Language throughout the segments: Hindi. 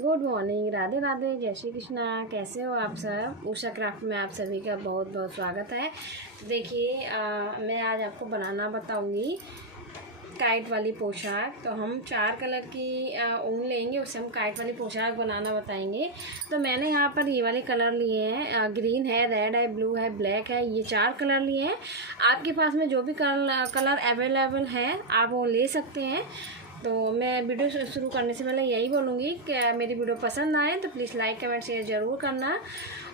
गुड मॉर्निंग, राधे राधे, जय श्री कृष्णा। कैसे हो आप सब? उषा क्राफ्ट में आप सभी का बहुत बहुत स्वागत है। तो देखिए मैं आज आपको बनाना बताऊंगी काइट वाली पोशाक। तो हम 4 कलर की ऊन लेंगे, उससे हम काइट वाली पोशाक बनाना बताएंगे। तो मैंने यहाँ पर ये वाले कलर लिए हैं, ग्रीन है, रेड है, ब्लू है, ब्लैक है, ये 4 कलर लिए हैं। आपके पास में जो भी कलर अवेलेबल है आप वो ले सकते हैं। तो मैं वीडियो शुरू करने से पहले यही बोलूँगी कि मेरी वीडियो पसंद आए तो प्लीज़ लाइक कमेंट शेयर ज़रूर करना।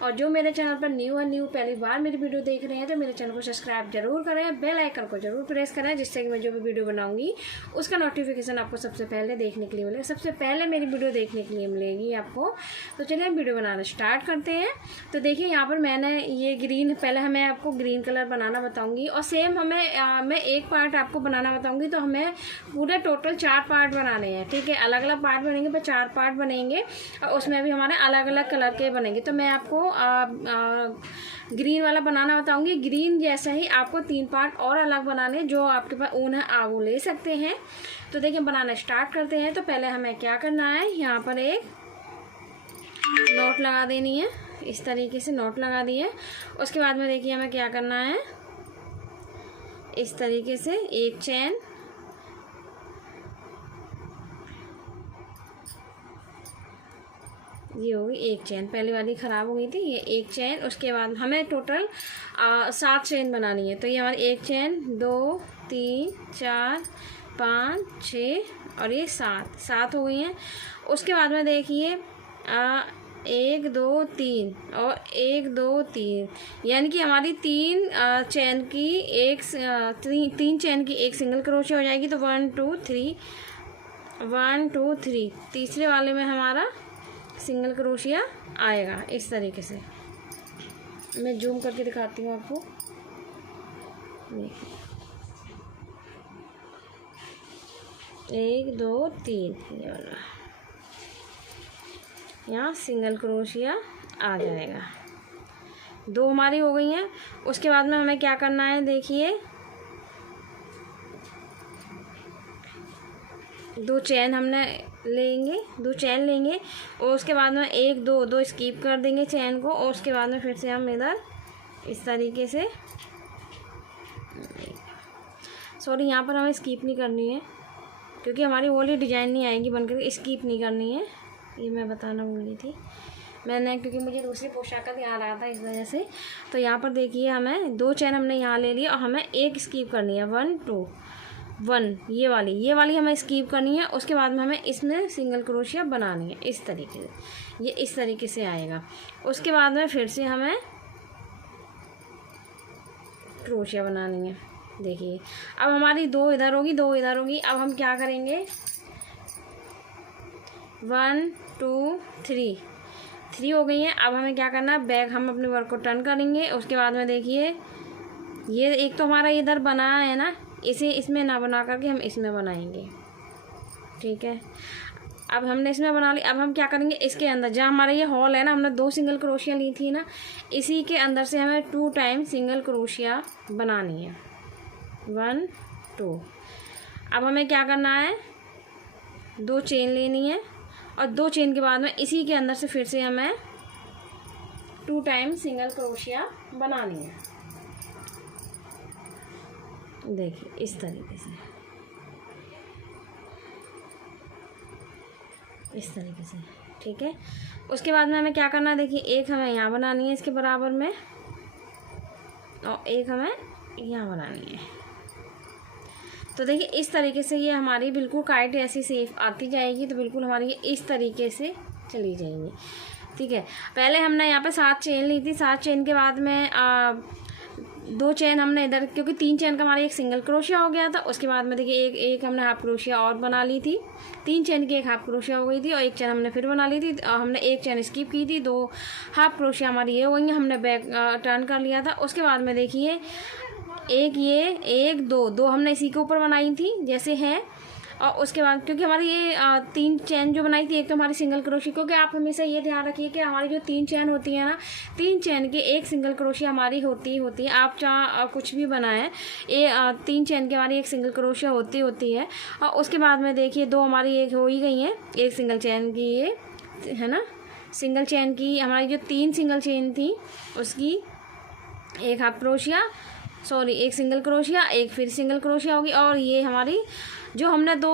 और जो मेरे चैनल पर न्यू पहली बार मेरी वीडियो देख रहे हैं तो मेरे चैनल को सब्सक्राइब जरूर करें, बेल आइकन को जरूर प्रेस करें, जिससे कि मैं जो भी वीडियो बनाऊंगी उसका नोटिफिकेशन आपको सबसे पहले देखने के लिए मिलेगा, सबसे पहले मेरी वीडियो देखने के लिए मिलेगी आपको। तो चलिए हम वीडियो बनाना स्टार्ट करते हैं। तो देखिए यहाँ पर मैंने ये ग्रीन, पहले मैं आपको ग्रीन कलर बनाना बताऊँगी और सेम मैं एक पार्ट आपको बनाना बताऊँगी। तो हमें पूरे टोटल 4 पार्ट बनाने हैं, ठीक है। अलग अलग पार्ट बनेंगे पर 4 पार्ट बनेंगे और उसमें भी हमारे अलग अलग कलर के बनेंगे। तो मैं आपको ग्रीन वाला बनाना बताऊंगी। ग्रीन जैसा ही आपको 3 पार्ट और अलग बनाने, जो आपके पास ऊन है आप वो ले सकते हैं। तो देखिए बनाना स्टार्ट करते हैं। तो पहले हमें क्या करना है, यहाँ पर एक नोट लगा देनी है, इस तरीके से नोट लगा दी है। उसके बाद में देखिए हमें क्या करना है, इस तरीके से एक चैन, ये होगी एक चैन, पहली वाली ख़राब हो गई थी, ये एक चैन। उसके बाद हमें टोटल 7 चैन बनानी है। तो ये हमारी एक चैन, 2 3 4 5 6 और ये 7 हो गई हैं। उसके बाद में देखिए 1 2 3 और 1 2 3, यानी कि हमारी 3 चैन की तीन चैन की एक सिंगल क्रोशिया हो जाएगी। तो 1 2 3 1 2 3, तीसरे वाले में हमारा सिंगल क्रोशिया आएगा इस तरीके से। मैं जूम करके दिखाती हूँ आपको। 1 2 3, ये वाला यहाँ सिंगल क्रोशिया आ जाएगा। 2 हमारी हो गई हैं। उसके बाद में हमें क्या करना है, देखिए 2 चैन हमने लेंगे, 2 चैन लेंगे और उसके बाद में 1 2 2 स्किप कर देंगे चैन को। और उसके बाद में फिर से हम इधर इस तरीके से, सॉरी यहाँ पर हमें स्किप नहीं करनी है क्योंकि हमारी वो वाली डिज़ाइन नहीं आएगी बनकर, स्किप नहीं करनी है, ये मैं बताना भूल गई थी मैंने, क्योंकि मुझे दूसरी पोशाक का ध्यान आ रहा था इस वजह से। तो यहाँ पर देखिए हमें 2 चैन हमने यहाँ ले लिया और हमें एक स्किप करनी है, 1 2 1, ये वाली हमें स्किप करनी है। उसके बाद में हमें इसमें सिंगल क्रोशिया बनानी है इस तरीके से, ये इस तरीके से आएगा। उसके बाद में फिर से हमें क्रोशिया बनानी है। देखिए अब हमारी 2 इधर होगी, 2 इधर होगी। अब हम क्या करेंगे, 1 2 3 हो गई हैं। अब हमें क्या करना है, बैक हम अपने वर्क को टर्न करेंगे। उसके बाद में देखिए ये एक तो हमारा इधर बना है ना, इसे इसमें ना बना करके हम इसमें बनाएंगे, ठीक है। अब हमने इसमें बना ली। अब हम क्या करेंगे, इसके अंदर जहाँ हमारा ये हॉल है ना, हमने 2 सिंगल क्रोशिया ली थी ना, इसी के अंदर से हमें 2 टाइम सिंगल क्रोशिया बनानी है, 1 2। अब हमें क्या करना है, 2 चेन लेनी है और 2 चेन के बाद में इसी के अंदर से फिर से हमें 2 टाइम सिंगल क्रोशिया बनानी है। देखिए इस तरीके से, इस तरीके से, ठीक है। उसके बाद में हमें क्या करना है, देखिए एक हमें यहाँ बनानी है इसके बराबर में और एक हमें यहाँ बनानी है। तो देखिए इस तरीके से ये हमारी बिल्कुल काइट ऐसी सेफ आती जाएगी। तो बिल्कुल हमारी ये इस तरीके से चली जाएगी, ठीक है। पहले हमने यहाँ पे 7 चेन ली थी, 7 चेन के बाद में 2 चैन हमने इधर, क्योंकि 3 चैन का हमारा एक सिंगल क्रोशिया हो गया था। उसके बाद में देखिए एक हमने हाफ क्रोशिया और बना ली थी, 3 चैन की एक हाफ क्रोशिया हो गई थी और एक चैन हमने फिर बना ली थी। हमने एक चैन स्किप की थी, 2 हाफ क्रोशिया हमारी ये हो गई हैं, हमने बैक टर्न कर लिया था। उसके बाद में देखिए एक ये 1 2 2 हमने इसी के ऊपर बनाई थी जैसे है। और उसके बाद क्योंकि हमारी ये 3 चैन जो बनाई थी, एक तो हमारी सिंगल क्रोशिया, क्योंकि आप हमेशा ये ध्यान रखिए कि हमारी जो 3 चैन होती है ना, 3 चैन की एक सिंगल क्रोशिया हमारी होती है। आप चाहे कुछ भी बनाएं, ये 3 चैन की हमारी एक सिंगल क्रोशिया होती है। और उसके बाद में देखिए 2 हमारी एक हो ही गई हैं, एक सिंगल चैन की ये है ना, सिंगल चेन की हमारी जो 3 सिंगल चेन थी उसकी एक हाफ क्रोशिया, सॉरी एक सिंगल क्रोशिया, एक फिर सिंगल क्रोशिया होगी। और ये हमारी जो हमने 2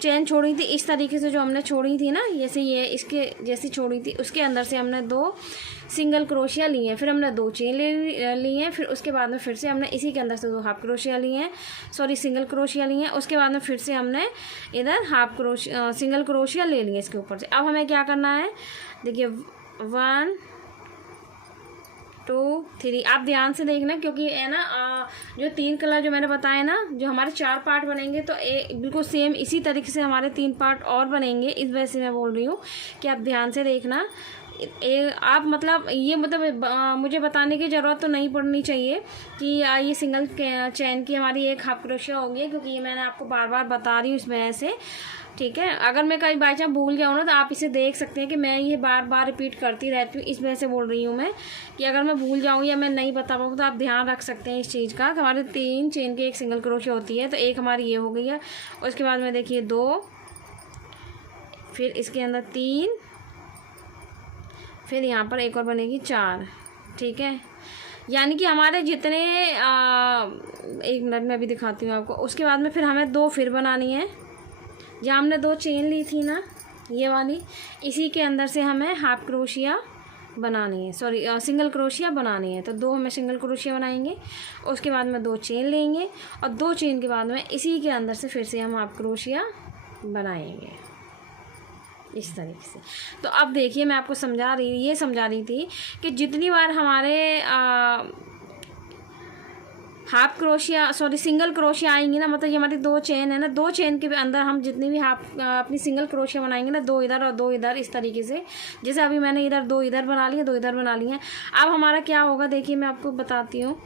चेन छोड़ी थी इस तरीके से, जो हमने छोड़ी थी ना, जैसे ये इसके जैसी छोड़ी थी, उसके अंदर से हमने 2 सिंगल क्रोशिया लिए हैं, फिर हमने 2 चेन ले लिए हैं, फिर उसके बाद में फिर से हमने इसी के अंदर से 2 हाफ क्रोशिया लिए हैं, सॉरी सिंगल क्रोशिया लिए हैं। उसके बाद में फिर से हमने इधर सिंगल क्रोशिया ले लिए इसके ऊपर से। अब हमें क्या करना है, देखिए 1 2 3, आप ध्यान से देखना, क्योंकि है ना जो 3 कलर जो मैंने बताए ना, जो हमारे 4 पार्ट बनेंगे, तो बिल्कुल सेम इसी तरीके से हमारे 3 पार्ट और बनेंगे। इस वजह से मैं बोल रही हूँ कि आप ध्यान से देखना। आप मतलब ये मतलब मुझे बताने की ज़रूरत तो नहीं पड़नी चाहिए कि ये सिंगल चैन की हमारी एक हाफ क्रोशिया होगी, क्योंकि ये मैंने आपको बार बार बता रही हूँ इस वजह से, ठीक है। अगर मैं कहीं बाई चांस भूल जाऊँ ना, तो आप इसे देख सकते हैं कि मैं ये बार बार रिपीट करती रहती हूँ, इस वजह से बोल रही हूँ मैं कि अगर मैं भूल जाऊँ या मैं नहीं बता पाऊँ तो आप ध्यान रख सकते हैं इस चीज़ का कि हमारे 3 चेन की एक सिंगल क्रोशिया होती है। तो एक हमारी ये हो गई है, उसके बाद में देखिए 2, फिर इसके अंदर 3, फिर यहाँ पर एक और बनेगी 4, ठीक है। यानी कि हमारे जितने 1 मिनट में अभी दिखाती हूँ आपको। उसके बाद में फिर हमें 2 फिर बनानी है, जहाँ हमने 2 चेन ली थी ना ये वाली, इसी के अंदर से हमें हाफ क्रोशिया बनानी है, सॉरी सिंगल क्रोशिया बनानी है। तो 2 हमें सिंगल क्रोशिया बनाएंगे, उसके बाद में 2 चेन लेंगे, और 2 चेन के बाद में इसी के अंदर से फिर से हम हाफ क्रोशिया बनाएंगे इस तरीके से। तो अब देखिए मैं आपको समझा रही थी कि जितनी बार हमारे half crochet, sorry single crochet आएंगी ना, मतलब ये हमारी 2 चेन है ना, 2 चेन के अंदर हम जितनी भी अपनी सिंगल क्रोशिया बनाएंगे ना, 2 इधर और 2 इधर, इस तरीके से। जैसे अभी मैंने इधर 2 इधर बना लिए, 2 इधर बना लिए। अब हमारा क्या होगा, देखिए मैं आपको बताती हूँ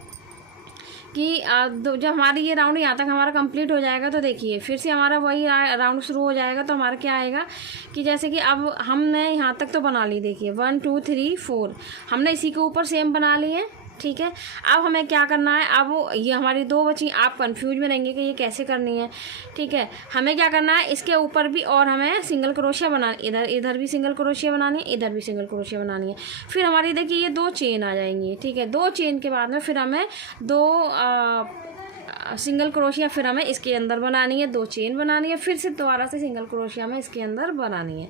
कि जब हमारी ये राउंड यहाँ तक हमारा कंप्लीट हो जाएगा, तो देखिए फिर से हमारा वही राउंड शुरू हो जाएगा। तो हमारा क्या आएगा कि जैसे कि अब हमने यहाँ तक तो बना ली, देखिए 1 2 3 4 हमने इसी के ऊपर सेम बना ली है, ठीक है। अब हमें क्या करना है, अब ये हमारी 2 बची, आप कंफ्यूज में रहेंगे कि ये कैसे करनी है, ठीक है। हमें क्या करना है, इसके ऊपर भी और हमें सिंगल क्रोशिया इधर भी सिंगल क्रोशिया बनानी है, इधर भी सिंगल क्रोशिया बनानी है। फिर हमारी देखिए ये 2 चेन आ जाएंगी, ठीक है। 2 चेन के बाद में फिर हमें 2 सिंगल क्रोशिया फिर हमें इसके अंदर बनानी है, 2 चेन बनानी है, फिर से दोबारा से सिंगल क्रोशिया में इसके अंदर बनानी है।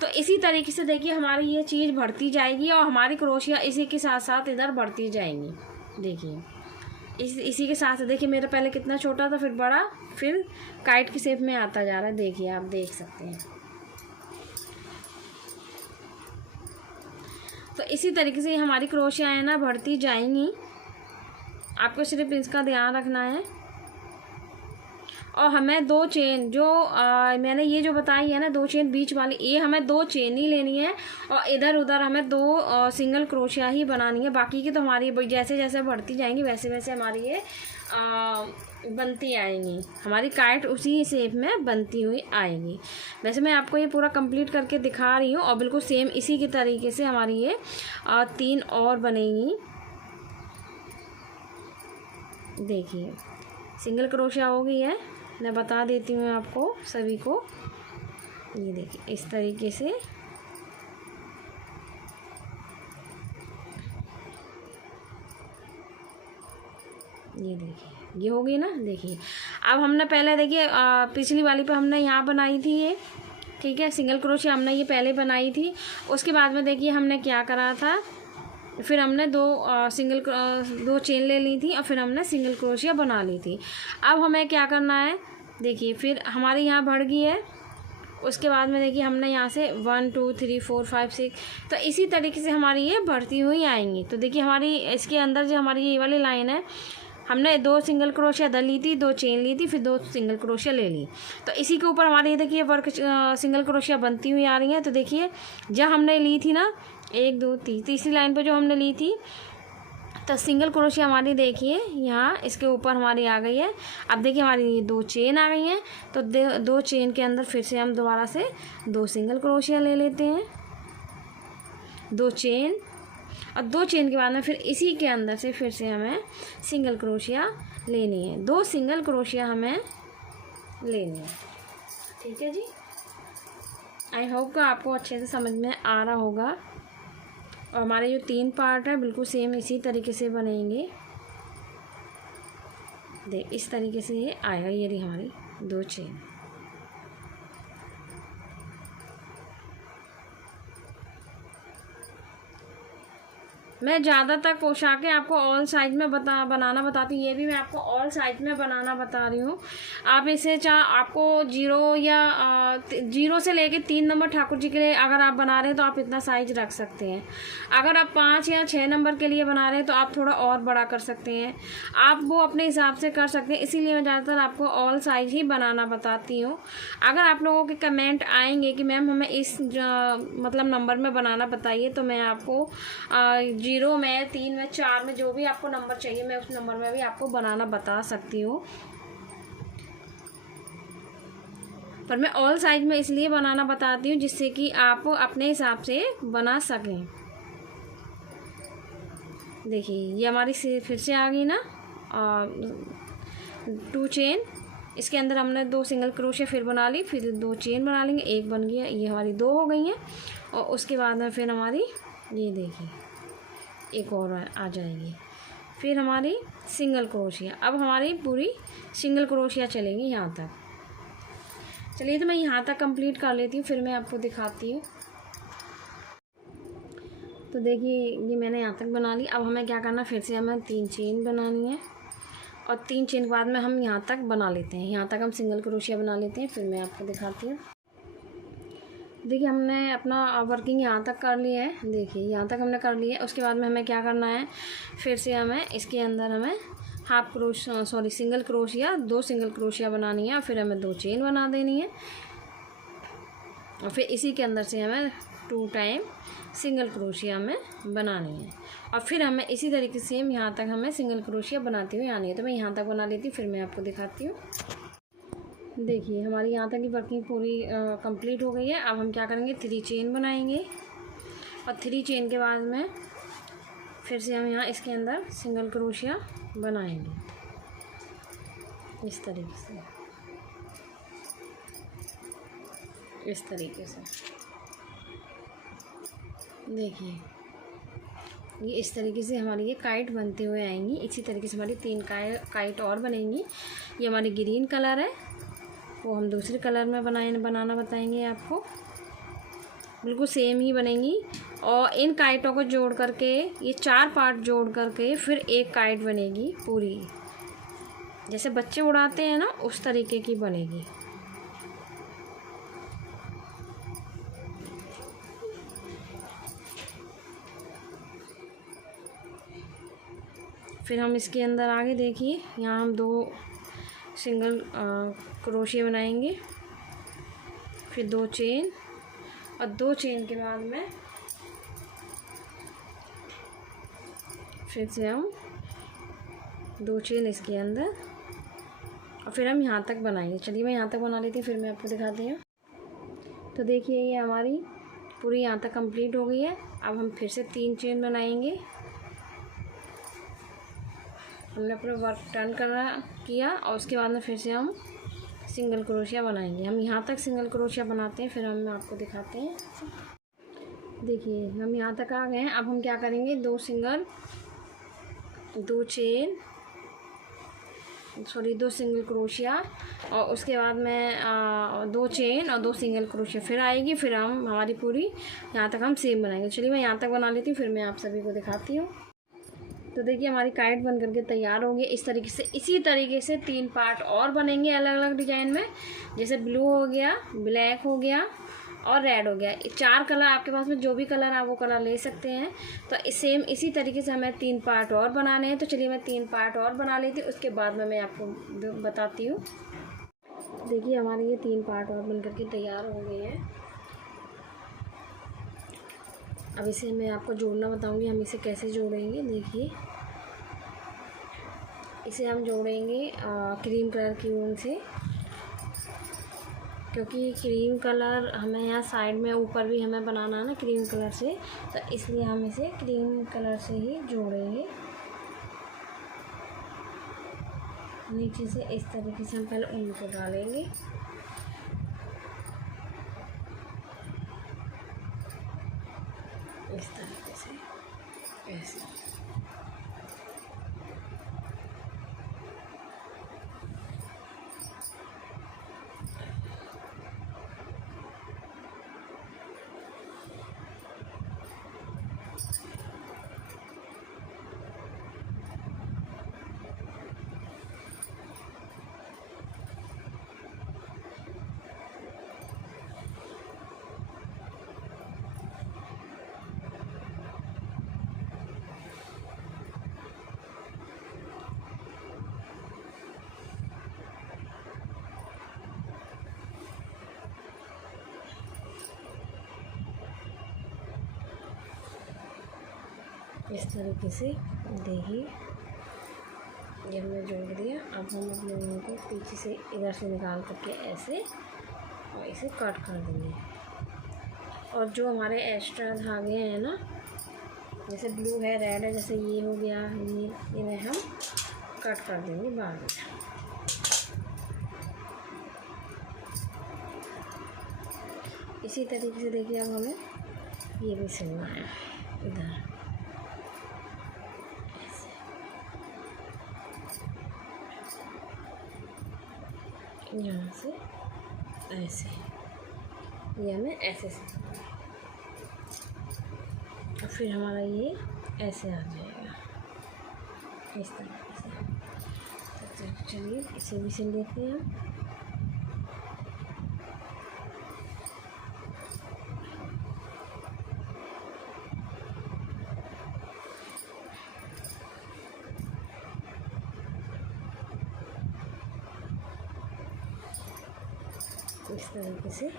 तो इसी तरीके से देखिए हमारी ये चीज़ बढ़ती जाएगी, और हमारी क्रोशिया इसी के साथ साथ इधर बढ़ती जाएंगी। देखिए इसी के साथ देखिए मेरा पहले कितना छोटा था, फिर बड़ा, फिर काइट की शेप में आता जा रहा है। देखिए आप देख सकते हैं। तो इसी तरीके से हमारी क्रोशिया है ना बढ़ती जाएंगी, आपको सिर्फ इसका ध्यान रखना है। और हमें 2 चेन जो मैंने ये जो बताई है ना, 2 चेन बीच वाली, ये हमें 2 चेन ही लेनी है, और इधर उधर हमें 2 सिंगल क्रोशिया ही बनानी है। बाकी की तो हमारी जैसे जैसे बढ़ती जाएंगी वैसे वैसे हमारी ये बनती आएंगी, हमारी काइट उसी शेप में बनती हुई आएगी। वैसे मैं आपको ये पूरा कंप्लीट करके दिखा रही हूँ, और बिल्कुल सेम इसी के तरीके से हमारी ये 3 और बनेगी। देखिए सिंगल क्रोशिया हो गई है, मैं बता देती हूँ आपको सभी को। ये देखिए इस तरीके से ये देखिए ये हो गई ना। देखिए अब हमने पहले देखिए पिछली वाली पे हमने यहाँ बनाई थी ये, ठीक है, सिंगल क्रोशिया हमने ये पहले बनाई थी। उसके बाद में देखिए हमने क्या करा था, फिर हमने 2 चेन ले ली थी, और फिर हमने सिंगल क्रोशिया बना ली थी। अब हमें क्या करना है, देखिए फिर हमारी यहाँ बढ़ गई है। उसके बाद में देखिए हमने यहाँ से 1 2 3 4 5 6, तो इसी तरीके से हमारी ये बढ़ती हुई आएंगी। तो देखिए हमारी इसके अंदर जो हमारी ये वाली लाइन है, हमने 2 सिंगल क्रोशिया इधर ली थी, 2 चेन ली थी, फिर 2 सिंगल क्रोशिया ले ली। तो इसी के ऊपर हमारी देखिए वर्क सिंगल क्रोशिया बनती हुई आ रही है। तो देखिए जहाँ हमने ली थी ना 1 2 3, तीसरी लाइन पर जो हमने ली थी, तो सिंगल क्रोशिया हमारी देखिए यहाँ इसके ऊपर हमारी आ गई है। अब देखिए हमारी 2 चेन आ गई हैं, तो 2 चेन के अंदर फिर से हम दोबारा से 2 सिंगल क्रोशिया ले लेते हैं, 2 चेन, और 2 चेन के बाद में फिर इसी के अंदर से फिर से हमें सिंगल क्रोशिया लेनी है, 2 सिंगल क्रोशिया हमें लेनी है, ठीक है जी। आई होप कि आपको अच्छे से समझ में आ रहा होगा। और हमारे जो 3 पार्ट है बिल्कुल सेम इसी तरीके से बनेंगे। देख इस तरीके से ये आएगा। ये रही हमारी 2 चेन। मैं ज़्यादातर पोशाकें आपको ऑल साइज में बनाना बताती हूँ। ये भी मैं आपको ऑल साइज में बनाना बता रही हूँ। आप इसे आपको 0 या 0 से लेके 3 नंबर ठाकुर जी के लिए अगर आप बना रहे हैं तो आप इतना साइज रख सकते हैं। अगर आप 5 या 6 नंबर के लिए बना रहे हैं तो आप थोड़ा और बड़ा कर सकते हैं। आप वो अपने हिसाब से कर सकते हैं। इसीलिए मैं ज़्यादातर आपको ऑल साइज ही बनाना बताती हूँ। अगर आप लोगों के कमेंट आएंगे कि मैम हमें इस मतलब नंबर में बनाना बताइए, तो मैं आपको 0 में, 3 में, 4 में, जो भी आपको नंबर चाहिए मैं उस नंबर में भी आपको बनाना बता सकती हूँ। पर मैं ऑल साइज में इसलिए बनाना बताती हूँ जिससे कि आप अपने हिसाब से बना सकें। देखिए ये हमारी फिर से आ गई ना 2 चेन। इसके अंदर हमने 2 सिंगल क्रोशिया फिर बना ली, फिर 2 चेन बना लेंगे, 1 बन गया। ये हमारी 2 हो गई हैं। और उसके बाद में फिर हमारी ये देखिए एक और आ जाएगी। फिर हमारी सिंगल क्रोशिया। अब हमारी पूरी सिंगल क्रोशिया चलेंगी यहाँ तक। चलिए तो मैं यहाँ तक कंप्लीट कर लेती हूँ, फिर मैं आपको दिखाती हूँ। तो देखिए ये मैंने यहाँ तक बना ली। अब हमें क्या करना, फिर से हमें 3 चेन बनानी है। और 3 चेन के बाद में हम यहाँ तक बना लेते हैं। यहाँ तक हम सिंगल क्रोशिया बना लेते हैं, फिर मैं आपको दिखाती हूँ। देखिए हमने अपना वर्किंग यहाँ तक कर लिया है। देखिए यहाँ तक हमने कर लिया है। उसके बाद में हमें क्या करना है, फिर से हमें इसके अंदर हमें सिंगल क्रोशिया, 2 सिंगल क्रोशिया बनानी है। फिर हमें 2 चेन बना देनी है। और फिर इसी के अंदर से हमें 2 टाइम सिंगल क्रोशिया हमें बनानी है। और फिर हमें इसी तरीके से यहाँ तक हमें सिंगल क्रोशिया बनाती हुई आनी है। तो मैं यहाँ तक बना लेती हूँ, फिर मैं आपको दिखाती हूँ। देखिए हमारी यहाँ तक की वर्किंग पूरी कंप्लीट हो गई है। अब हम क्या करेंगे, 3 चेन बनाएंगे। और 3 चेन के बाद में फिर से हम यहाँ इसके अंदर सिंगल क्रोशिया बनाएंगे इस तरीके से, इस तरीके से। देखिए ये इस तरीके से हमारी ये काइट बनते हुए आएंगी। इसी तरीके से हमारी 3 काइट और बनेंगी। ये हमारी ग्रीन कलर है, वो हम दूसरे कलर में बनाना बताएंगे आपको। बिल्कुल सेम ही बनेंगी। और इन काइटों को जोड़ करके, ये 4 पार्ट जोड़ करके फिर एक काइट बनेगी पूरी, जैसे बच्चे उड़ाते हैं ना उस तरीके की बनेगी। फिर हम इसके अंदर आगे देखिए, यहाँ हम 2 सिंगल क्रोशिया बनाएंगे, फिर 2 चेन। और 2 चेन के बाद में फिर से हम 2 चेन इसके अंदर। और फिर हम यहाँ तक बनाएंगे। चलिए मैं यहाँ तक बना लेती हूँ, फिर मैं आपको दिखाती हूँ। तो देखिए ये हमारी पूरी यहाँ तक कंप्लीट हो गई है। अब हम फिर से 3 चेन बनाएंगे। हमने अपना वर्क टर्न किया और उसके बाद में फिर से हम सिंगल क्रोशिया बनाएंगे। हम यहाँ तक सिंगल क्रोशिया बनाते हैं, फिर हम आपको दिखाते हैं। देखिए हम यहाँ तक आ गए हैं। अब हम क्या करेंगे, 2 सिंगल, 2 चेन, 2 सिंगल क्रोशिया। और उसके बाद में 2 चेन और 2 सिंगल क्रोशिया फिर आएगी। फिर हम हमारी पूरी यहाँ तक हम सेम बनाएंगे। चलिए मैं यहाँ तक बना लेती हूँ, फिर मैं आप सभी को दिखाती हूँ। तो देखिए हमारी काइट बन करके तैयार होगी इस तरीके से। इसी तरीके से 3 पार्ट और बनेंगे अलग अलग डिजाइन में, जैसे ब्लू हो गया, ब्लैक हो गया और रेड हो गया। 4 कलर आपके पास में जो भी कलर आप वो कलर ले सकते हैं। तो सेम इसी तरीके से हमें 3 पार्ट और बनाने हैं। तो चलिए मैं 3 पार्ट और बना लेती हूँ, उसके बाद में मैं आपको बताती हूँ। देखिए हमारे ये 3 पार्ट और बन करके तैयार हो गए हैं। अब इसे मैं आपको जोड़ना बताऊंगी, हम इसे कैसे जोड़ेंगे। देखिए इसे हम जोड़ेंगे क्रीम कलर की ऊन से, क्योंकि क्रीम कलर हमें यहाँ साइड में ऊपर भी हमें बनाना है ना क्रीम कलर से, तो इसलिए हम इसे क्रीम कलर से ही जोड़ेंगे। नीचे से इस तरीके से हम पहले ऊन को डालेंगे। इस तरीके से ऐसे। इस तरीके से देखिए ये हमने जोड़ दिया। अब हम अपने ऊन को पीछे से इधर से निकाल करके ऐसे और इसे कट कर देंगे। और जो हमारे एक्स्ट्रा धागे हैं ना, जैसे ब्लू है, रेड है, जैसे ये हो गया, ये इन्हें हम कट कर देंगे बाद में। इसी तरीके से देखिए अब हमें ये भी सिलना है इधर यहाँ से ऐसे, ये हमें ऐसे से, और फिर हमारा ये ऐसे आ जाएगा इस तरीके से। तो चलिए इसे भी सिल लेते हैं हम। इस तरीके से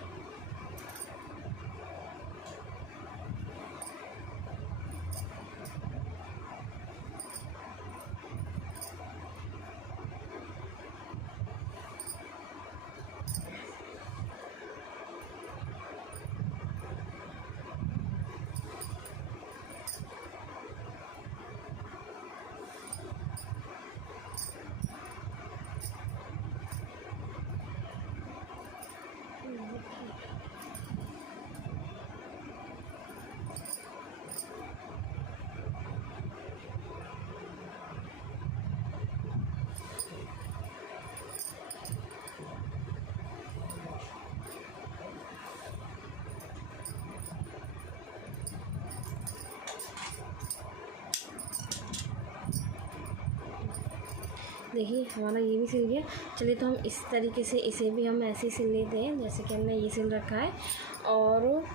देखिए हमारा ये भी सिल गया। चलिए तो हम इस तरीके से इसे भी हम ऐसे ही सिल लेते हैं जैसे कि हमने ये सिल रखा है, और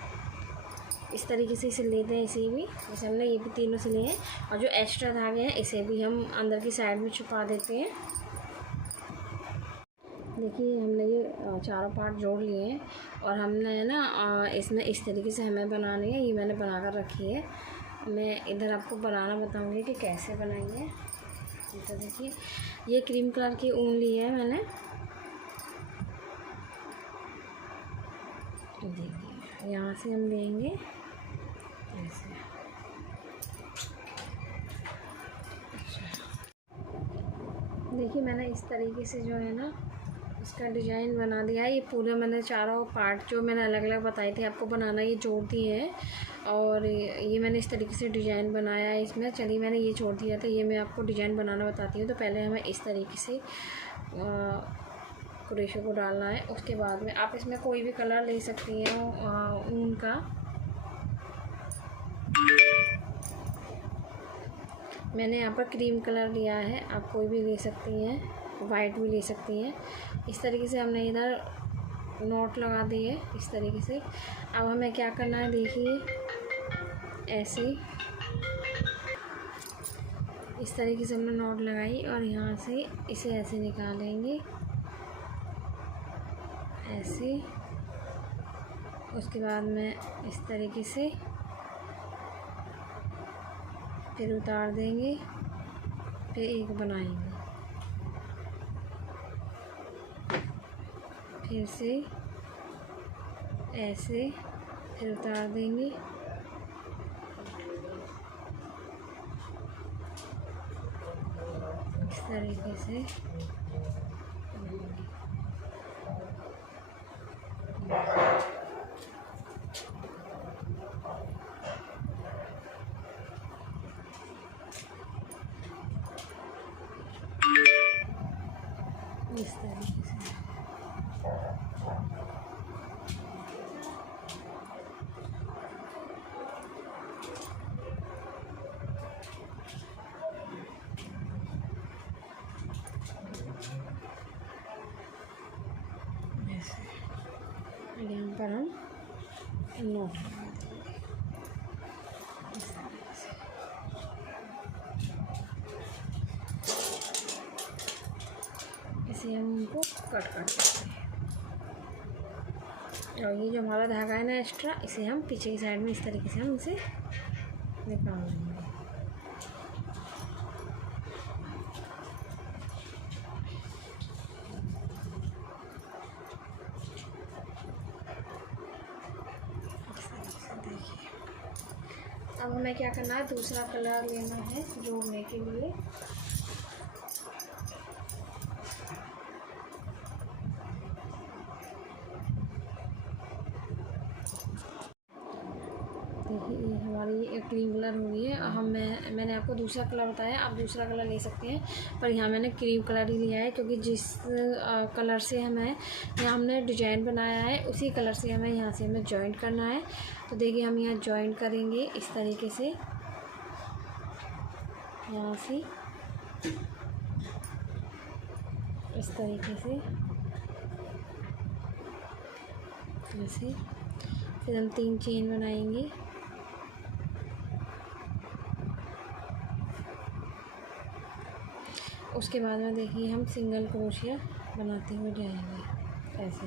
इस तरीके से सिल लेते हैं इसे भी जैसे हमने ये भी तीनों सिले हैं। और जो एक्स्ट्रा धागे हैं इसे भी हम अंदर की साइड में छुपा देते हैं। देखिए हमने ये चारों पार्ट जोड़ लिए हैं, और हमने ना इसमें इस तरीके से हमें बनानी है। ये मैंने बना कर रखी है, मैं इधर आपको बनाना बताऊँगी कि कैसे बनाएंगे। तो देखिए ये क्रीम कलर की ऊन ली है मैंने, देखिए यहाँ से हम लेंगे ऐसे। देखिए मैंने इस तरीके से जो है ना इसका डिज़ाइन बना दिया है। ये पूरे मैंने चारों पार्ट जो मैंने अलग अलग बताई थी आपको बनाना, ये जोड़ दिए हैं, और ये मैंने इस तरीके से डिज़ाइन बनाया है इसमें। चलिए मैंने ये छोड़ दिया था, ये मैं आपको डिज़ाइन बनाना बताती हूँ। तो पहले हमें इस तरीके से क्रोशे को डालना है। उसके बाद में आप इसमें कोई भी कलर ले सकती हैं ऊन का। मैंने यहाँ पर क्रीम कलर लिया है, आप कोई भी ले सकती हैं, वाइट भी ले सकती हैं। इस तरीके से हमने इधर नोट लगा दिए इस तरीके से। अब हमें क्या करना है, देखिए ऐसे इस तरीके से हमने नोट लगाई, और यहाँ से इसे ऐसे निकालेंगे ऐसे। उसके बाद में इस तरीके से फिर उतार देंगे, फिर एक बनाएंगे, फिर से ऐसे, फिर उतार देंगे, इस तरीके से। यहाँ पर हम नोट इसे हम उनको कट कर सकते हैं। और ये जो हमारा धागा है ना एक्स्ट्रा, इसे हम पीछे की साइड में इस तरीके से हम इसे निकाल देंगे। अब हमें क्या करना है, दूसरा कलर लेना है जोड़ने के लिए। देखिए ये हमारी क्रीम कलर हो गई है। मैंने आपको दूसरा कलर बताया, आप दूसरा कलर ले सकते हैं, पर यहाँ मैंने क्रीम कलर ही लिया है क्योंकि जिस कलर से हमें यहाँ हमने डिजाइन बनाया है उसी कलर से हमें यहाँ से हमें जॉइंट करना है। तो देखिए हम यहाँ जॉइंट करेंगे इस तरीके से, यहाँ से इस तरीके से ऐसे, फिर हम 3 चेन बनाएंगे। उसके बाद में देखिए हम सिंगल क्रोशिया बनाते हुए जाएंगे ऐसे,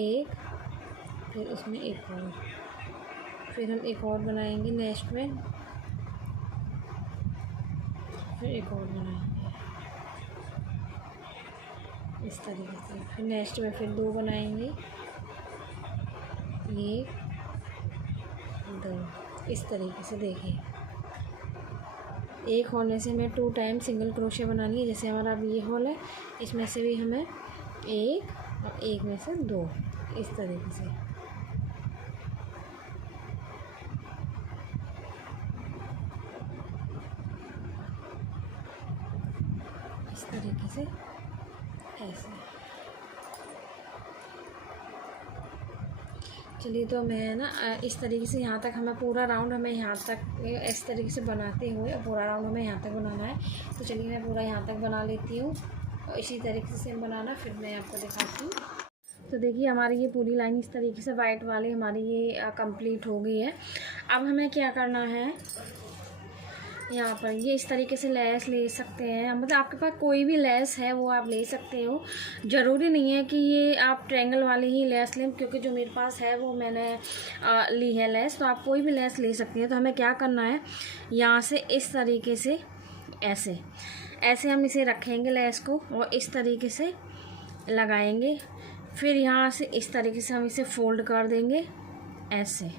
एक, फिर उसमें एक और, फिर हम एक और बनाएंगे नेक्स्ट में, फिर एक और बनाएंगे इस तरीके से, फिर नेक्स्ट में फिर 2 बनाएंगे, 1 2 इस तरीके से। देखिए एक होने से हमें 2 टाइम सिंगल क्रोशिया बनानी है। जैसे हमारा अब ये होल है, इसमें से भी हमें 1 और 1 में से 2 इस तरीके से। इस तरीके से ऐसे। चलिए तो मैं ना इस तरीके से यहाँ तक हमें पूरा राउंड हमें यहाँ तक इस तरीके से बनाते हुए पूरा राउंड हमें यहाँ तक बनाना है। तो चलिए मैं पूरा यहाँ तक बना लेती हूँ और इसी तरीके से बनाना, फिर मैं आपको दिखाती हूँ। तो देखिए हमारी ये पूरी लाइन इस तरीके से वाइट वाली हमारी ये कंप्लीट हो गई है। अब हमें क्या करना है, यहाँ पर ये इस तरीके से लेस ले सकते हैं, मतलब आपके पास कोई भी लेस है वो आप ले सकते हो। ज़रूरी नहीं है कि ये आप ट्रायंगल वाली ही लेस लें, क्योंकि जो मेरे पास है वो मैंने ली है लेस, तो आप कोई भी लेस ले सकते हैं। तो हमें क्या करना है, यहाँ से इस तरीके से ऐसे ऐसे हम इसे रखेंगे लेस को और इस तरीके से लगाएंगे। फिर यहाँ से इस तरीके से हम इसे फोल्ड कर देंगे ऐसे,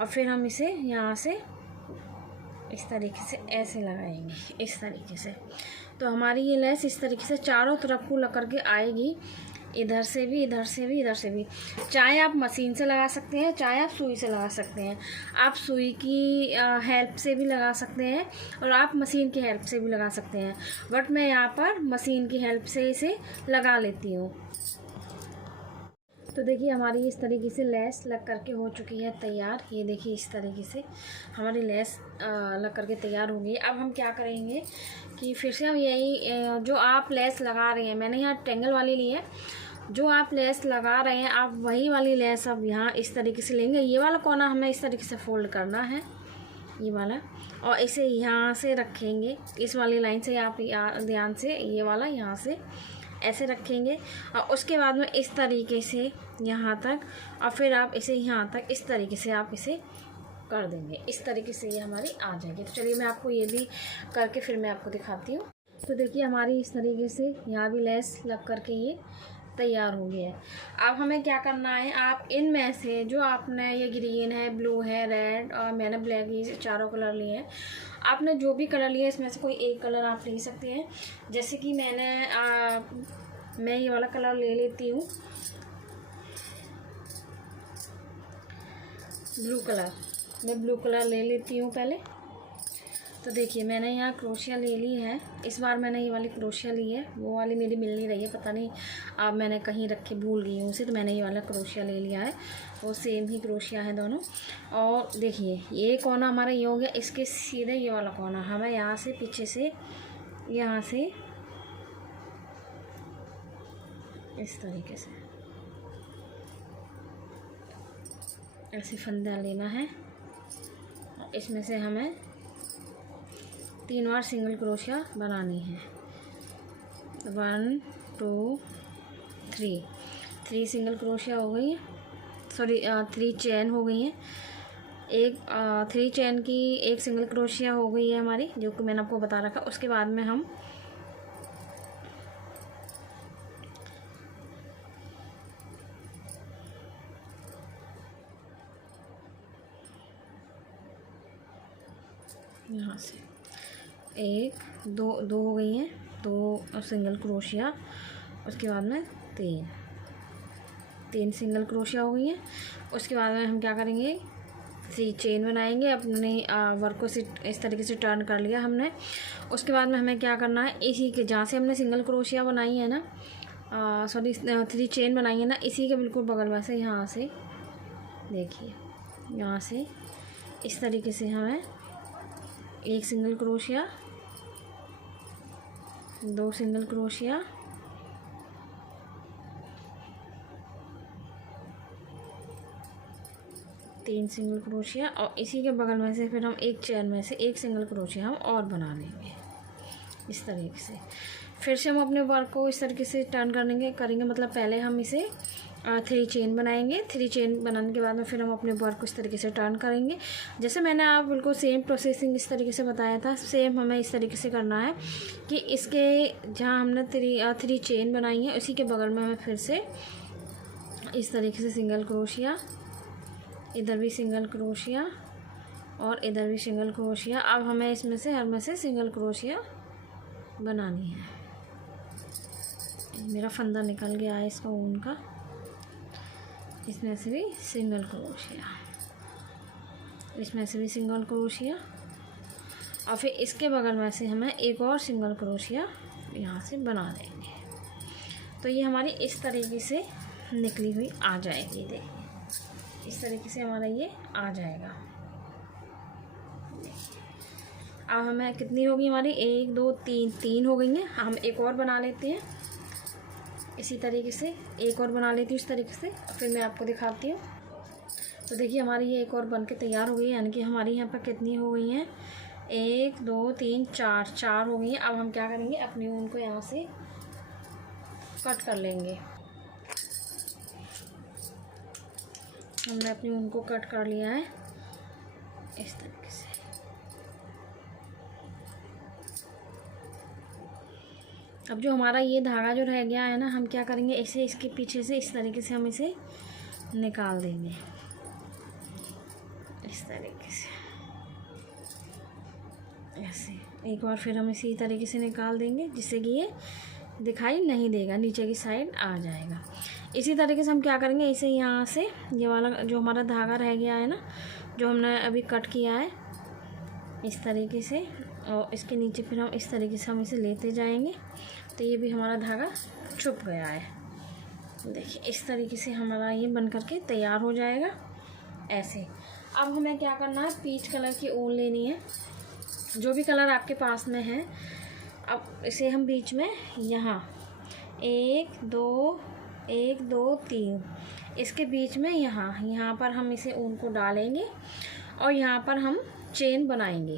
और फिर हम इसे यहाँ से इस तरीके से ऐसे लगाएंगे इस तरीके से। तो हमारी ये लेस इस तरीके से चारों तरफ को लग करके आएगी, इधर से भी, इधर से भी, इधर से भी। चाहे आप मशीन से लगा सकते हैं, चाहे आप सुई से लगा सकते हैं। आप सुई की हेल्प से भी लगा सकते हैं और आप मशीन की हेल्प से भी लगा सकते हैं, बट मैं यहाँ पर मशीन की हेल्प से इसे लगा लेती हूँ। तो देखिए हमारी इस तरीके से लेस लग करके हो चुकी है तैयार। ये देखिए इस तरीके से हमारी लेस लग करके तैयार हो गई। अब हम क्या करेंगे कि फिर से हम यही जो आप लेस लगा रहे हैं, मैंने यहाँ ट्रायंगल वाली ली है, जो आप लेस लगा रहे हैं आप वही वाली लेस अब यहाँ इस तरीके से लेंगे। ये वाला कोना हमें इस तरीके से फोल्ड करना है, ये वाला, और इसे यहाँ से रखेंगे इस वाली लाइन से। आप ध्यान से ये वाला यहाँ से ऐसे रखेंगे और उसके बाद में इस तरीके से यहाँ तक, और फिर आप इसे यहाँ तक इस तरीके से आप इसे कर देंगे। इस तरीके से ये हमारी आ जाएगी। तो चलिए मैं आपको ये भी करके फिर मैं आपको दिखाती हूँ। तो देखिए हमारी इस तरीके से यहाँ भी लेस लग करके ये तैयार हो गया है। अब हमें क्या करना है, आप इनमें से जो आपने ये ग्रीन है, ब्लू है, रेड और मैंने ब्लैक, ये चारों कलर लिए हैं। आपने जो भी कलर लिया इसमें से कोई एक कलर आप ले सकते हैं। जैसे कि मैं ये वाला कलर ले लेती हूँ, ब्लू कलर। मैं ब्लू कलर ले लेती हूँ पहले। तो देखिए मैंने यहाँ क्रोशिया ले ली है। इस बार मैंने ये वाली क्रोशिया ली है, वो वाली मेरी मिल नहीं रही है, पता नहीं अब मैंने कहीं रख के भूल गई हूँ उसे, तो मैंने ये वाला क्रोशिया ले लिया है। वो सेम ही क्रोशिया है दोनों। और देखिए ये कोना हमारा ये हो गया, इसके सीधे ये वाला कोना हमें यहाँ से पीछे से यहाँ से इस तरीके से ऐसे फंदा लेना है। इसमें से हमें 3 बार सिंगल क्रोशिया बनानी है। 1 2 3 सिंगल क्रोशिया हो गई है, सॉरी 3 चेन हो गई हैं। एक 3 चेन की एक सिंगल क्रोशिया हो गई है हमारी, जो कि मैंने आपको बता रखा। उसके बाद में हम यहाँ से 1 2 हो गई हैं, 2 सिंगल क्रोशिया। उसके बाद में 3 सिंगल क्रोशिया हो गई हैं। उसके बाद में हम क्या करेंगे, 3 चेन बनाएंगे। अपने वर्क को इस तरीके से टर्न कर लिया हमने। उसके बाद में हमें क्या करना है, इसी के जहाँ से हमने सिंगल क्रोशिया बनाई है ना, सॉरी 3 चेन बनाई है ना, इसी के बिल्कुल बगल में से यहाँ से देखिए, यहाँ से इस तरीके से हमें 1 single crochet, 2 single crochet, 3 single crochet, और इसी के बगल में से फिर हम एक चेन में से 1 सिंगल क्रोशिया हम और बना लेंगे इस तरीके से। फिर से हम अपने वर्क को इस तरीके से टर्न करेंगे, मतलब पहले हम इसे 3 चेन बनाएंगे। 3 चेन बनाने के बाद में फिर हम अपने वर्क को इस तरीके से टर्न करेंगे। जैसे मैंने आप बिल्कुल सेम प्रोसेसिंग इस तरीके से बताया था, सेम हमें इस तरीके से करना है कि इसके जहाँ हमने 3 चेन बनाई है, उसी के बगल में हमें फिर से इस तरीके से सिंगल क्रोशिया, इधर भी सिंगल क्रोशिया और इधर भी सिंगल क्रोशिया। अब हमें इसमें से हर में से सिंगल क्रोशिया बनानी है। मेरा फंदा निकल गया है इसका ऊन का। इसमें से भी सिंगल क्रोशिया, इसमें से भी सिंगल क्रोशिया, और फिर इसके बगल में से हमें एक और सिंगल क्रोशिया यहाँ से बना देंगे। तो ये हमारी इस तरीके से निकली हुई आ जाएगी। देखिए इस तरीके से हमारा ये आ जाएगा। अब हमें कितनी होगी हमारी, 1 2 3 हो गई हैं। हम एक और बना लेते हैं इसी तरीके से, एक और बना लेती हूँ इस तरीके से, फिर मैं आपको दिखाती हूँ। तो देखिए हमारी ये एक और बन के तैयार हो गई है। यानी कि हमारी यहाँ पर कितनी हो गई हैं, 1 2 3 4 हो गई हैं। अब हम क्या करेंगे, अपनी ऊन को यहाँ से कट कर लेंगे। हमने अपनी ऊन को कट कर लिया है इस तरीके से। अब जो हमारा ये धागा जो रह गया है ना, हम क्या करेंगे, इसे इसके पीछे से इस तरीके से हम इसे निकाल देंगे इस तरीके से, ऐसे। एक बार फिर हम इसी तरीके से निकाल देंगे, जिससे कि ये दिखाई नहीं देगा, नीचे की साइड आ जाएगा। इसी तरीके से हम क्या करेंगे, इसे यहाँ से ये वाला जो हमारा धागा रह गया है ना, जो हमने अभी कट किया है इस तरीके से, और इसके नीचे फिर हम इस तरीके से हम इसे लेते जाएंगे। तो ये भी हमारा धागा छुप गया है। देखिए इस तरीके से हमारा ये बन करके तैयार हो जाएगा ऐसे। अब हमें क्या करना है, पीच कलर की ऊन लेनी है, जो भी कलर आपके पास में है। अब इसे हम बीच में यहाँ 1 2 3 इसके बीच में यहाँ पर हम इसे ऊन को डालेंगे और यहाँ पर हम चेन बनाएंगे।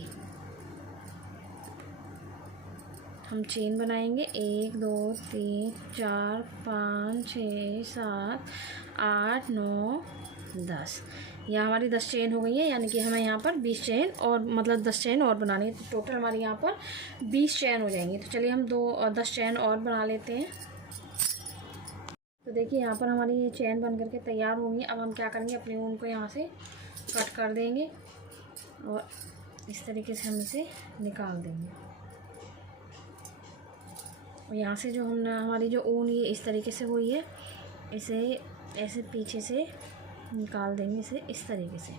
हम चेन बनाएंगे 1 2 3 4 5 6 7 8 9 10। यह हमारी 10 चेन हो गई है। यानी कि हमें यहाँ पर 20 चेन और मतलब 10 चेन और बनानी है। तो टोटल हमारी यहाँ पर 20 चेन हो जाएंगी। तो चलिए हम 10 चेन और बना लेते हैं। तो देखिए यहाँ पर हमारी ये चेन बन करके तैयार होंगी। अब हम क्या करेंगे, अपनी ऊन को यहाँ से कट कर देंगे और इस तरीके से हम इसे निकाल देंगे। और यहाँ से जो हमने हमारी जो ऊन ये इस तरीके से हुई है, इसे ऐसे पीछे से निकाल देंगे, इसे इस तरीके से।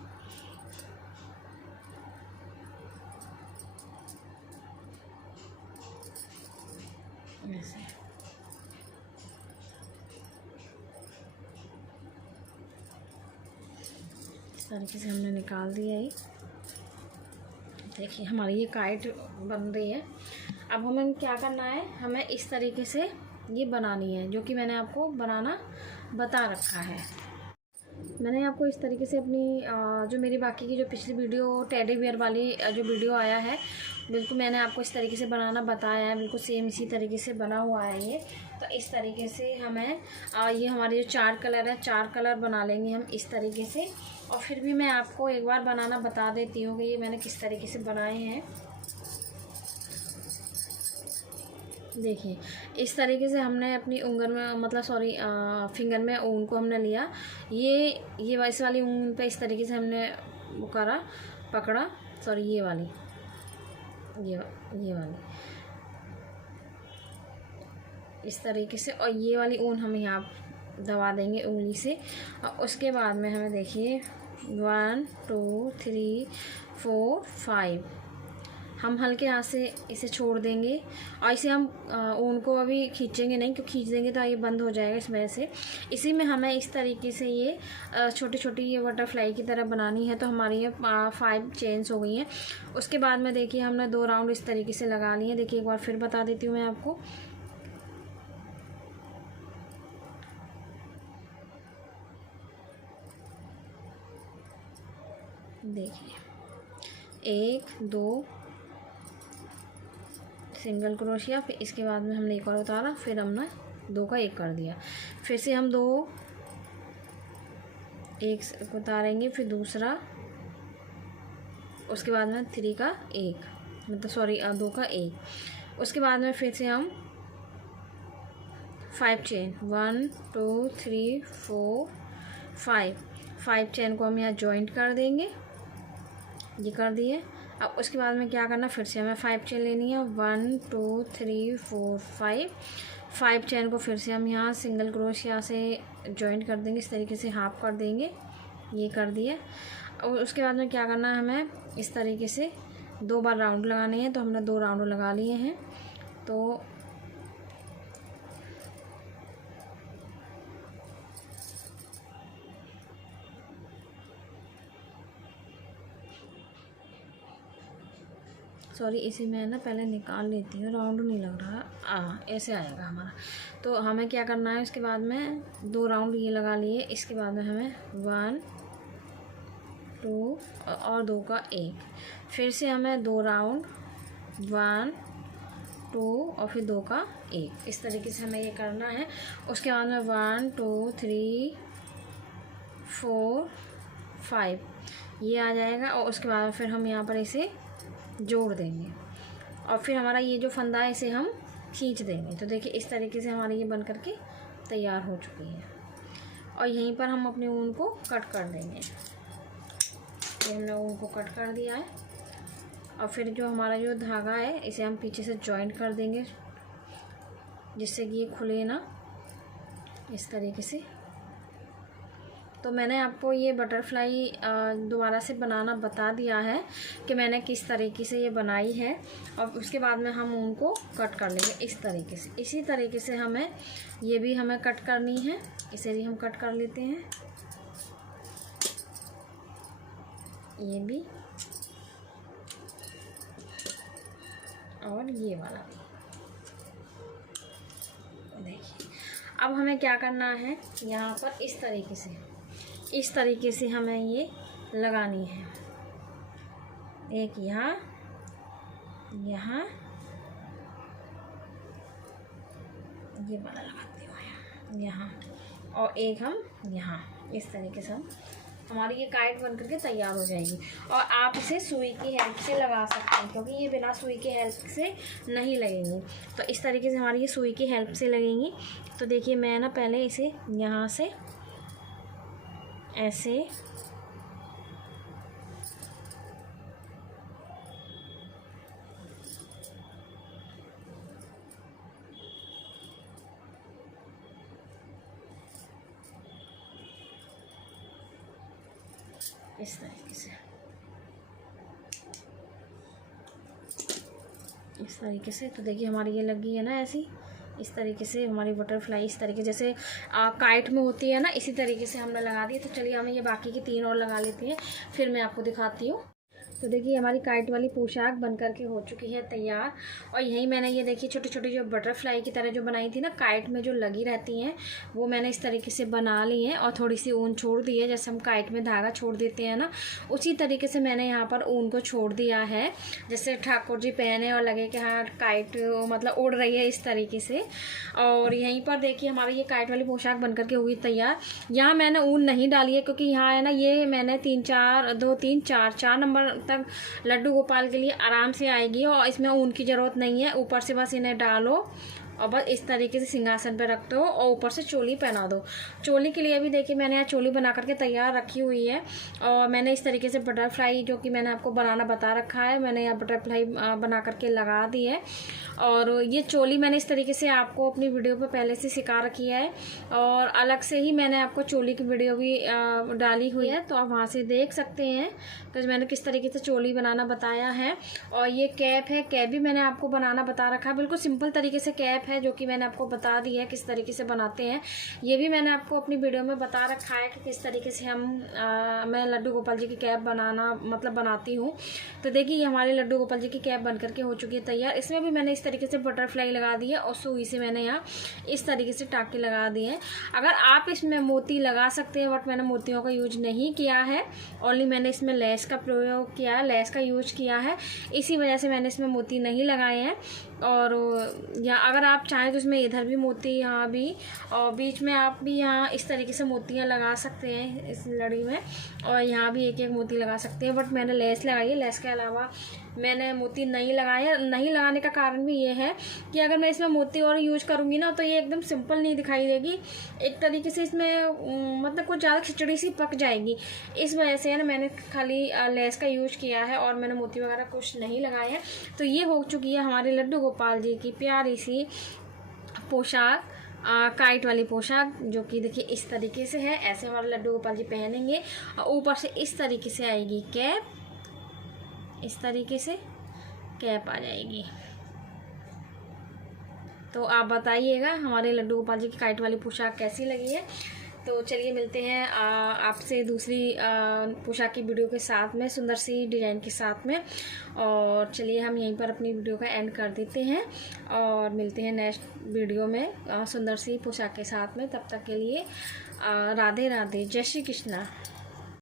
ऐसे इस तरीके से हमने निकाल दिया है। देखिए हमारी ये काइट बन रही है। अब हमें क्या करना है, हमें इस तरीके से ये बनानी है, जो कि मैंने आपको बनाना बता रखा है। मैंने आपको इस तरीके से अपनी जो मेरी बाकी की जो पिछली वीडियो टेडी बियर वाली जो वीडियो आया है, बिल्कुल मैंने आपको इस तरीके से बनाना बताया है, बिल्कुल सेम इसी तरीके से बना हुआ है ये। तो इस तरीके से हमें ये हमारे जो 4 कलर है, 4 कलर बना लेंगे हम इस तरीके से। और फिर भी मैं आपको एक बार बनाना बता देती हूँ कि ये मैंने किस तरीके से बनाए हैं। देखिए इस तरीके से हमने अपनी उंगल में, मतलब सॉरी फिंगर में ऊन को हमने लिया, ये इस वाली ऊन पे इस तरीके से हमने वो करा, पकड़ा, सॉरी ये वाली इस तरीके से, और ये वाली ऊन हम यहाँ दबा देंगे उंगली से। और उसके बाद में हमें देखिए 1 2 3 4 5 हम हल्के हाथ से इसे छोड़ देंगे। और इसे हम ऊन को अभी खींचेंगे नहीं, क्योंकि खींच देंगे तो ये बंद हो जाएगा इस वजह से। इसी में हमें इस तरीके से ये छोटी छोटी ये बटरफ्लाई की तरह बनानी है। तो हमारी ये 5 चेन्स हो गई हैं। उसके बाद में देखिए हमने 2 राउंड इस तरीके से लगा लिए। देखिए एक बार फिर बता देती हूँ मैं आपको। देखिए 1 2 सिंगल क्रोशिया, फिर इसके बाद में हमने एक और उतारा, फिर हमने 2 का 1 कर दिया, फिर से हम 2 1 उतारेंगे, फिर दूसरा, उसके बाद में 3 का 1, मतलब सॉरी 2 का 1। उसके बाद में फिर से हम 5 चेन 1 2 3 4 5 चेन को हम यहाँ जॉइंट कर देंगे। ये कर दिए। अब उसके बाद में क्या करना, फिर से हमें 5 चेन लेनी है। 1 2 3 4 5 चेन को फिर से हम यहाँ सिंगल क्रोशिया से जॉइंट कर देंगे, इस तरीके से हाफ कर देंगे। ये कर दिए। और उसके बाद में क्या करना है, हमें इस तरीके से 2 बार राउंड लगाने हैं। तो हमने 2 राउंड लगा लिए हैं। तो सॉरी इसे मैं ना पहले निकाल लेती हूँ, राउंड नहीं लग रहा, ऐसे आएगा हमारा। तो हमें क्या करना है, उसके बाद में 2 राउंड ये लगा लिए। इसके बाद में हमें 1 2 और 2 का 1, फिर से हमें 2 राउंड 1 2 और फिर 2 का 1, इस तरीके से हमें ये करना है। उसके बाद में 1 2 3 4 5 ये आ जाएगा। और उसके बाद फिर हम यहाँ पर इसे जोड़ देंगे, और फिर हमारा ये जो फंदा है इसे हम खींच देंगे। तो देखिए इस तरीके से हमारी ये बन करके तैयार हो चुकी है। और यहीं पर हम अपने ऊन को कट कर देंगे। ये हमने ऊन को कट कर दिया है। और फिर जो हमारा जो धागा है इसे हम पीछे से जॉइंट कर देंगे, जिससे कि ये खुले ना, इस तरीके से। तो मैंने आपको ये बटरफ्लाई दोबारा से बनाना बता दिया है कि मैंने किस तरीके से ये बनाई है। और उसके बाद में हम उनको कट कर लेंगे इस तरीके से। इसी तरीके से हमें ये भी हमें कट करनी है, इसे भी हम कट कर लेते हैं, ये भी और ये वाला भी। देखिए अब हमें क्या करना है, यहाँ पर इस तरीके से हमें ये लगानी है। एक यहाँ ये वाला लगाती हूँ यहाँ, और एक हम यहाँ, इस तरीके से हमारी ये काइट बन करके तैयार हो जाएगी। और आप इसे सुई की हेल्प से लगा सकते हैं, क्योंकि ये बिना सुई की हेल्प से नहीं लगेंगी। तो इस तरीके से हमारी ये सुई की हेल्प से लगेंगी। तो देखिए मैं ना पहले इसे यहाँ से ऐसे इस तरीके से तो देखिए हमारी ये लगी है ना ऐसी, इस तरीके से हमारी बटरफ्लाई इस तरीके जैसे काइट में होती है ना, इसी तरीके से हमने लगा दी। तो चलिए हमें ये बाकी की 3 और लगा लेती हैं, फिर मैं आपको दिखाती हूँ। तो देखिए हमारी काइट वाली पोशाक बन करके हो चुकी है तैयार। और यही मैंने ये देखिए छोटी छोटी जो बटरफ्लाई की तरह जो बनाई थी ना, काइट में जो लगी रहती हैं, वो मैंने इस तरीके से बना ली है और थोड़ी सी ऊन छोड़ दी है। जैसे हम काइट में धागा छोड़ देते हैं ना, उसी तरीके से मैंने यहाँ पर ऊन को छोड़ दिया है। जैसे ठाकुर जी पहने और लगे कि हाँ काइट मतलब उड़ रही है, इस तरीके से। और यहीं पर देखिए हमारी ये काइट वाली पोशाक बन करके हुई तैयार। यहाँ मैंने ऊन नहीं डाली है क्योंकि यहाँ है ना, ये मैंने 4 नंबर तक लड्डू गोपाल के लिए आराम से आएगी और इसमें ऊन की ज़रूरत नहीं है। ऊपर से बस इन्हें डालो और बस इस तरीके से सिंहासन पे रख दो और ऊपर से चोली पहना दो। चोली के लिए भी देखिए मैंने यहाँ चोली बना करके तैयार रखी हुई है। और मैंने इस तरीके से बटरफ्लाई जो कि मैंने आपको बनाना बता रखा है, मैंने यहाँ बटरफ्लाई बना करके लगा दी है। और ये चोली मैंने इस तरीके से आपको अपनी वीडियो पे पहले से सिखा रखी है और अलग से ही मैंने आपको चोली की वीडियो भी डाली हुई है, तो आप वहाँ से देख सकते हैं। तो मैंने किस तरीके से चोली बनाना बताया है। और ये कैप है, कैप भी मैंने आपको बनाना बता रखा है। बिल्कुल सिंपल तरीके से कैप है जो कि मैंने आपको बता दी है किस तरीके से बनाते हैं। ये भी मैंने आपको अपनी वीडियो में बता रखा है कि किस तरीके से मैं लड्डू गोपाल जी की कैप बनाती हूँ। तो देखिए हमारे लड्डू गोपाल जी की कैप बन करके हो चुकी है तैयार। इसमें भी मैंने इस तरीके से बटरफ्लाई लगा दी है और सुई से मैंने यहाँ इस तरीके से टाँके लगा दिए हैं। अगर आप इसमें मोती लगा सकते हैं, बट मैंने मोतियों का यूज नहीं किया है, ओनली मैंने इसमें लेस का प्रयोग किया है, लेस का यूज किया है, इसी वजह से मैंने इसमें मोती नहीं लगाए हैं। और या अगर आप चाहें तो इसमें इधर भी मोती, यहाँ भी, और बीच में आप भी यहाँ इस तरीके से मोतियाँ लगा सकते हैं इस लड़ी में, और यहाँ भी एक एक मोती लगा सकते हैं। बट मैंने लेस लगाई है, लेस के अलावा मैंने मोती नहीं लगाए हैं। नहीं लगाने का कारण भी ये है कि अगर मैं इसमें मोती और यूज करूँगी ना, तो ये एकदम सिंपल नहीं दिखाई देगी, एक तरीके से इसमें मतलब कुछ ज़्यादा खिचड़ी सी पक जाएगी। इस वजह से है ना, मैंने खाली लेस का यूज किया है और मैंने मोती वगैरह कुछ नहीं लगाए हैं। तो ये हो चुकी है हमारे लड्डू गोपाल जी की प्यारी सी पोशाक, काइट वाली पोशाक, जो कि देखिए इस तरीके से है। ऐसे हमारे लड्डू गोपाल जी पहनेंगे और ऊपर से इस तरीके से आएगी कैप, इस तरीके से कैप आ जाएगी। तो आप बताइएगा हमारे लड्डू गोपाल जी की काइट वाली पोशाक कैसी लगी है। तो चलिए मिलते हैं आपसे दूसरी पोशाक की वीडियो के साथ में, सुंदर सी डिज़ाइन के साथ में। और चलिए हम यहीं पर अपनी वीडियो का एंड कर देते हैं और मिलते हैं नेक्स्ट वीडियो में सुंदर सी पोशाक के साथ में। तब तक के लिए राधे राधे, जय श्री कृष्णा।